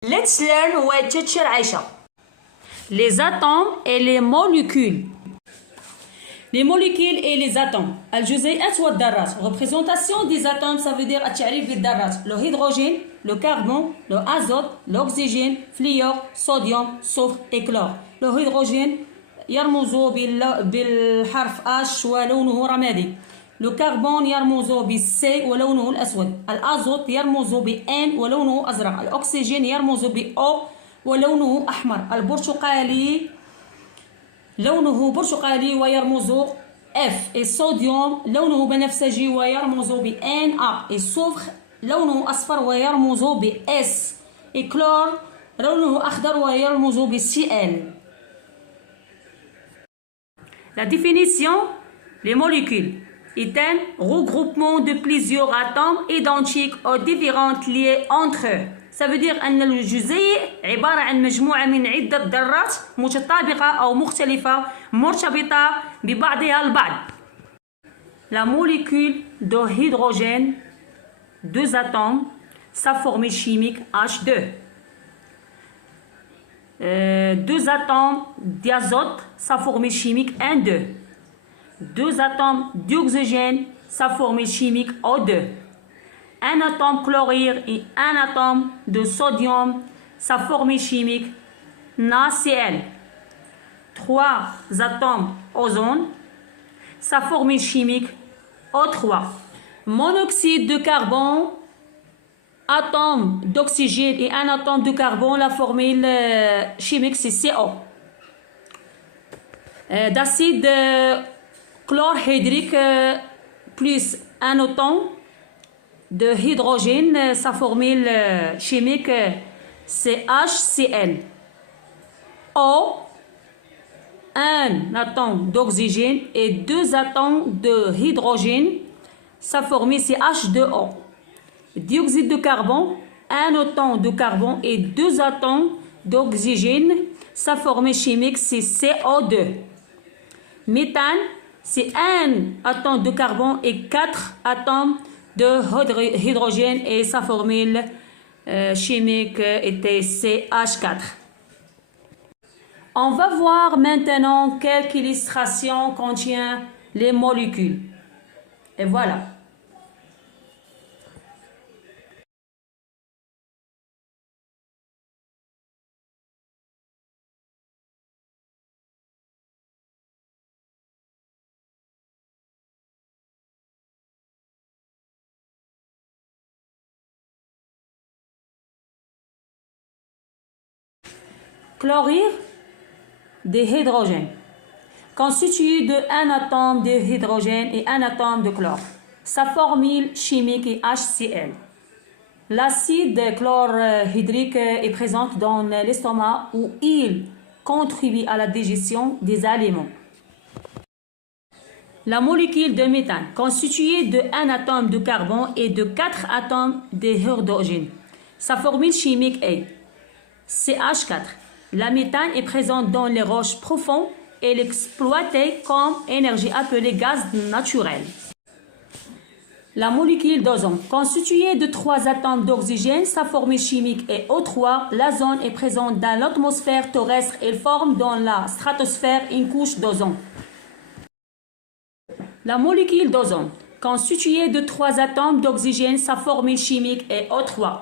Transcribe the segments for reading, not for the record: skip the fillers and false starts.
Let's learn with teacher Aisha. Les atomes et les molécules. Les molécules et les atomes. الجزيئات والذرات. Représentation des atomes, ça veut dire التعريف بالذرات. Le hydrogène, le carbone, le azote, l'oxygène, fluor, sodium, soufre et chlore. Le hydrogène يرمز بالحرف H ولونه رمادي. Le carbone يرمز بالC ولونه الأسود. الأزوت يرمز بN ولونه أزرق. الأكسجين يرمز بO ولونه أحمر. البرتقالي لونه برتقالي ويرمز F. الصوديوم لونه بنفسجي ويرمز بNA. الصفر لونه أصفر ويرمز بS. الكلور لونه أخضر ويرمز بCl. La définition, les molécules est un regroupement de plusieurs atomes identiques ou différents liés entre eux. Ça veut dire أن الجزيء عبارة عن مجموعة من عدة ذرات متطابقة أو مختلفة مرتبطة ببعضها البعض. La molécule de hydrogène, deux atomes, sa formule chimique H2. Deux atomes d'azote, sa formule chimique N2. Deux atomes d'oxygène, sa formule chimique O2. Un atome chlorure et un atome de sodium, sa formule chimique NaCl. Trois atomes ozone, sa formule chimique O3. Monoxyde de carbone, atome d'oxygène et un atome de carbone, la formule chimique c'est CO. D'acide chlorhydrique plus un atome de hydrogène, sa formule chimique c'est HCl. O, un atome d'oxygène et deux atomes de hydrogène, sa formule c'est H2O. Dioxyde de carbone, un atome de carbone et deux atomes d'oxygène, sa formule chimique c'est CO2. Méthane, c'est un atome de carbone et quatre atomes de hydrogène et sa formule chimique était CH4. On va voir maintenant quelques illustrations contient les molécules. Et voilà. Chlorure de hydrogène, constitué de un atome de hydrogène et un atome de chlore. Sa formule chimique est HCl. L'acide chlorhydrique est présent dans l'estomac où il contribue à la digestion des aliments. La molécule de méthane, constituée de un atome de carbone et de quatre atomes de hydrogène. Sa formule chimique est CH4. La méthane est présente dans les roches profondes et elle est exploitée comme énergie appelée gaz naturel. La molécule d'ozone, constituée de trois atomes d'oxygène, sa formule chimique est O3. L'ozone est présente dans l'atmosphère terrestre et forme dans la stratosphère une couche d'ozone. La molécule d'ozone, constituée de trois atomes d'oxygène, sa formule chimique est O3.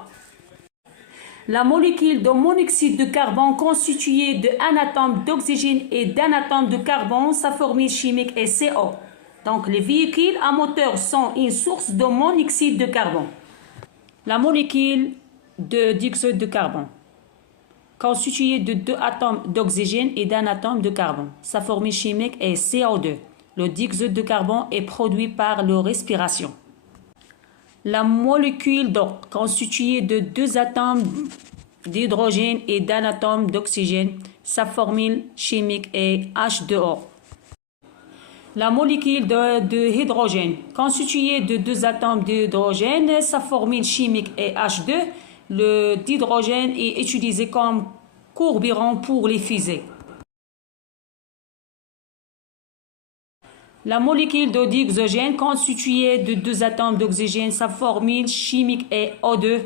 La molécule de monoxyde de carbone constituée d'un atome d'oxygène et d'un atome de carbone, sa formule chimique est CO. Donc les véhicules à moteur sont une source de monoxyde de carbone. La molécule de dioxyde de carbone, constituée de deux atomes d'oxygène et d'un atome de carbone, sa formule chimique est CO2. Le dioxyde de carbone est produit par la respiration. La molécule d'eau, constituée de deux atomes d'hydrogène et d'un atome d'oxygène, sa formule chimique est H2O. La molécule de hydrogène, constituée de deux atomes d'hydrogène, sa formule chimique est H2. Le d'hydrogène est utilisé comme carburant pour les fusées. La molécule d'oxygène constituée de deux atomes d'oxygène, sa formule chimique est O2.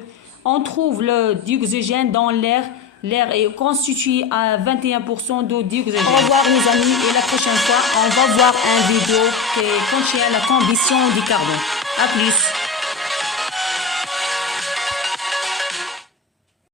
On trouve le dioxygène dans l'air. L'air est constitué à 21% d'eau dioxygène. Au revoir les amis et la prochaine fois, on va voir une vidéo qui contient la combustion du carbone. À plus.